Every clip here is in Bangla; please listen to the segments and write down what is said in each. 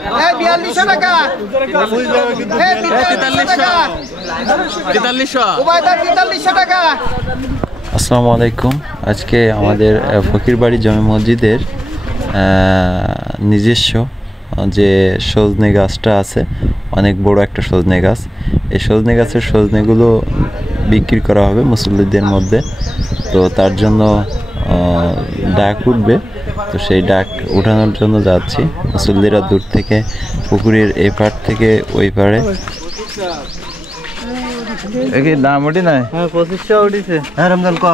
4200 টাকা, 4300 টাকা। আসসালামু আলাইকুম। আজকে আমাদের ফকিরবাড়ি জমি মসজিদের নিজস্ব যে সজনে গাছটা আছে, অনেক বড় একটা সজনে গাছ। এই সজনে গাছের সজনেগুলো বিক্রি করা হবে মুসল্লিদের মধ্যে। তো তার জন্য ডাক উঠবে, তো সেই ডাক উঠানোর জন্য যাচ্ছি। মুসল্লিরা দূর থেকে পুকুরের এই পাড় থেকে ওই পাড়ে। দাম উঠি নাই? হ্যাঁ, 2500 উঠিছে। হ্যাঁ রমজান ক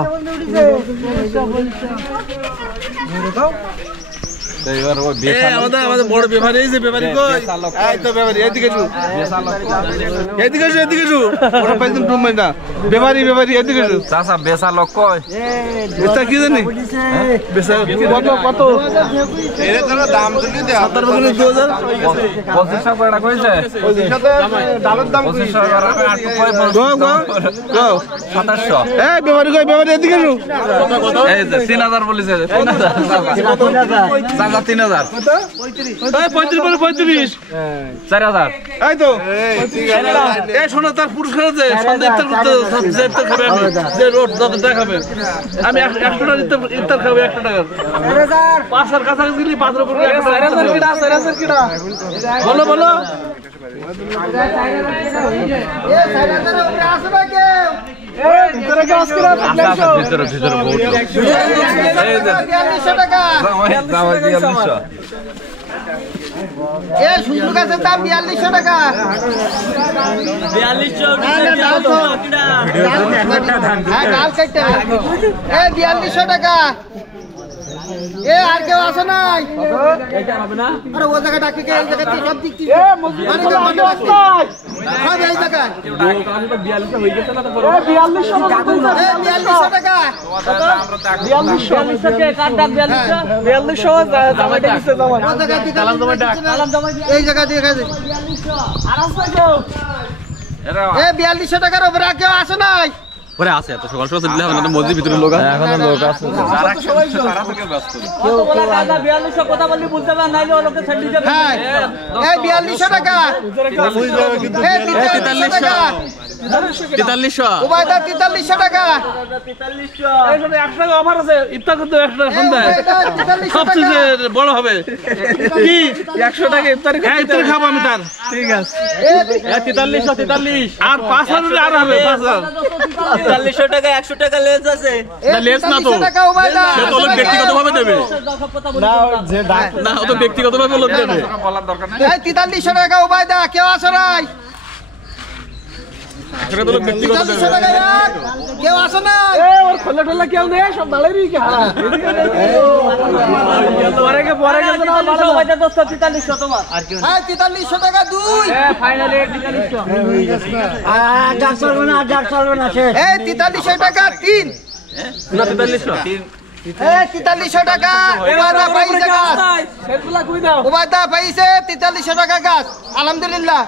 বড় ব্যাপারী ব্যাপারী বেচা লোক কয় কি জানি কত দাম 3000 বলেছে। 3000 35 4000 এই তো এই শোনো তার পুরস্কার আছে সন্ধ্যা ইফতার খাবে আমি যে রোড যত দেখাবে আমি 100 টাকা ইফতার খাবে 100 টাকা 5000 কাছাকাছি গেলি 5 উপর 4000 কিটা 4000 কিটা বলো বলো এ 4000 উপরে আসে না কেউ ভিতরে গাছ কিনা ভিতরে বহুত এই 4200 টাকা 4200 এ সুন্দর গাছের দাম 4200 টাকা 4200 টাকা এ আর কেউ আসে নাই আরে ও জায়গা ডাকি কে এই জায়গাতে সব দিক থেকে মানে সব এই জায়গা 4200 হয়ে গেছে না তো 4200 টাকা 4200 কে কাট ডাক 4200 জামাইটা দিছে জামাই ও জায়গা দিকে কালাম জামাই ডাক কালাম জামাই এই জায়গা দিয়ে গেছে 4200 আর আসছে কেউ এ 4200 টাকার উপরে আর কেউ আসে নাই ওরে আছে এত সকাল সকাল দিলে হবে না মসজিদের ভিতরে লোক আছে এখনো লোক আছে সারা থেকে ব্যস্ত কেউ বলা দাদা 4200 কথা বললি বলতে পারে নাইলে ও লোকে ছেড়ে দিবে হ্যাঁ এই 4200 টাকা এই 4300 টাকা 4300 ওবাইদা 4300 টাকা 4300 এই শুনে 100 টাকা অফার আছে ইফতার করতে 100 টাকা সন্ধ্যায় সবচেয়ে বড় হবে কি 100 টাকা ইফতার খাবো আমি তার ঠিক আছে এই 4300 আর 5000 আর হবে 5000 4300 টাকা 100 টাকা লেস আছে এটা লেস না তো সে তো লোক ব্যক্তিগতভাবে দেবে না যে ডাক না ও তো ব্যক্তিগতভাবে লোক দেবে বলার দরকার নাই এই 4300 টাকা ওবাইদা কেউ আসে নাই এটা তো লোক ব্যক্তিগত দেবে কেউ আসে না এ ওর খোলা ঠোলা কেউ নেই সব দাঁড়াইবি কি হ্যাঁ পরে গেছে না ওবাইদা 4300 তোমার আর কি হ্যাঁ 4300 টাকা দুই এ ফাইনালি 4300 হয়ে গেছে আর ডাক চলবে না শেষ এই 4300 টাকা তিন না 4300 তিন এই 4300 টাকা ওবাইদা পাইছে গাছ শেষগুলা কই দাও ওবাইদা পাইছে 4300 টাকা গাছ আলহামদুলিল্লাহ